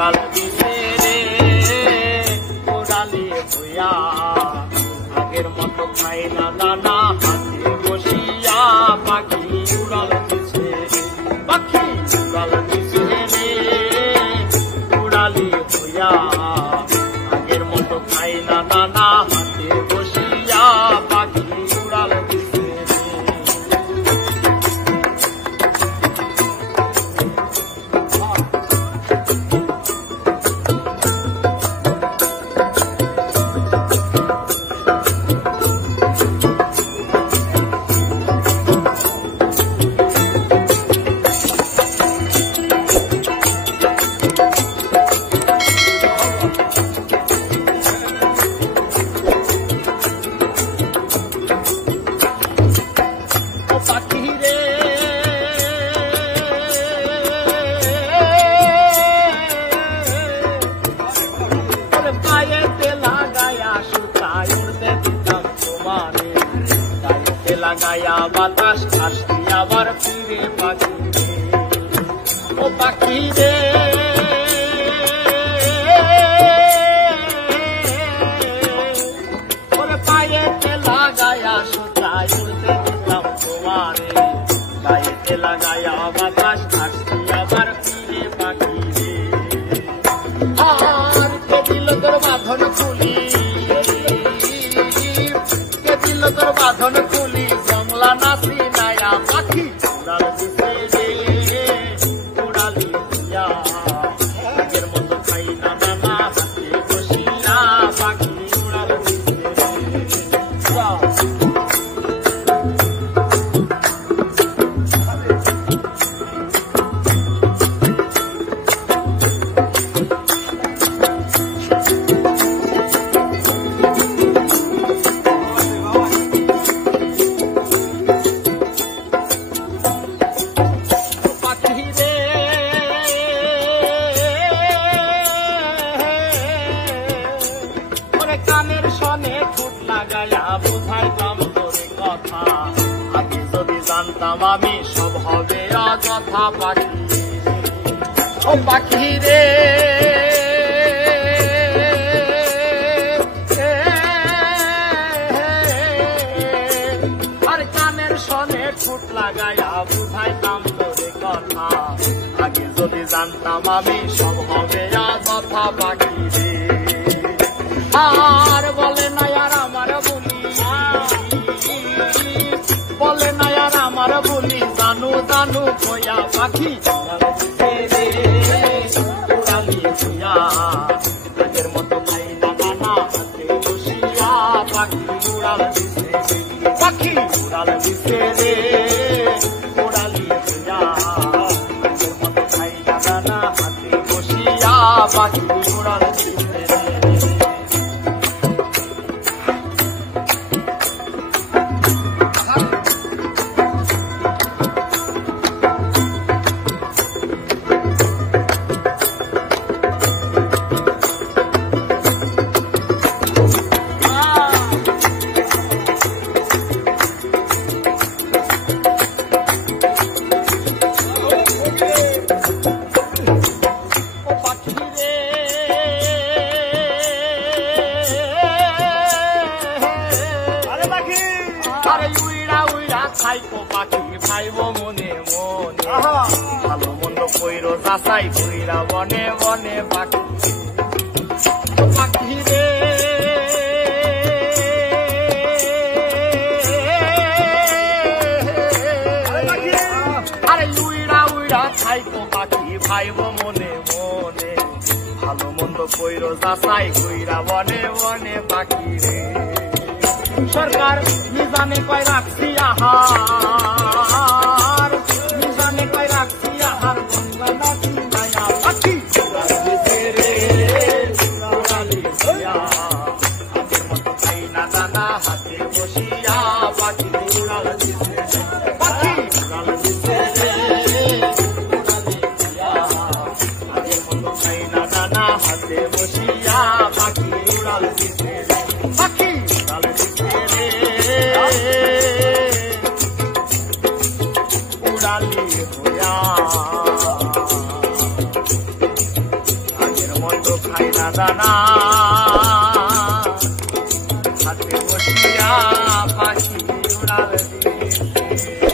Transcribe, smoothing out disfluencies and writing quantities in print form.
উড়াল দিছে রে উড়ালি হইয়া আগের মতো খাই না দানা হাতে বসিয়া পাখি উড়াল দিছে পাখি উড়াল দিছে রে উড়ালি হইয়া আগের মতো খাই না দানা হাতে বসিয়া পাখি উড়াল দিছে লাগায়া বাতাস আসতে আবার ফিরে পাখি ও পাখি রে ওরে পায়েতে লাগায়া সুতায় উড়তে দিতাম তোমারে গায়েতে লাগায়া বাতাস আসতে আবার ফিরে পাখি রে আর কে দিল তোর বাঁধন খুলি কে দিল তোর বাঁধন খুলি জংলা নাচি নায়া পাখি উড়াল দিছে রে উড়ালি দিয়া আগের মতো খাই না দানা হাতে বসিয়া পাখি উড়াল দিছে কানের সনে ঠোঁট লাগায়া বুঝাইতাম তোরে কথা আগে যদি জানতাম আমি সব হবে অযথা পাখি ও পাখি রে আর কানের সনে ঠোঁট লাগায়া বুঝাইতাম তোরে কথা আগে যদি জানতাম আমি সব হবে অযথা পাখি রে আর বলে না আর আমার বলি বলে না আর আমার বলি জানু জানু কয়া পাখি উড়ালি হইয়া আগের মতো খাই না দানা হাতে বসিয়া পাখি উড়াল দিছে পাখি উড়াল দিছে রে উড়ালি হইয়া আগের মতো খাই না দানা হাতে বসিয়া পাখি উড়াল দিছে খাইকো পাখি খাইব মনে মনে ভালো মন্দ কইরো যাচাই কইরা বনে বনে পাখি পাখি রে আরে উইরা উইরা খাইকো পাখি খাইব মনে মনে ভালো মন্দ কইরো যাচাই কইরা বনে বনে পাখি রে সরকার মিজানে কয় রাখছি আহার মিজানে কয় রাখছি আহার গঙ্গা নাচি মায়া পাখি উড়াল দিছে রে উড়ালি হইয়া আগের মতো খাই না দানা হাতে বসিয়া পাখি উড়াল দিছে পাখি উড়াল দিছে রে উড়ালি হইয়া আগের মতো খাই না দানা হাতে বসিয়া পাখি উড়াল দিছে পাখি উড়াল দিছে দানা হাতে বসিয়া পাখি উড়াল দিয়েছে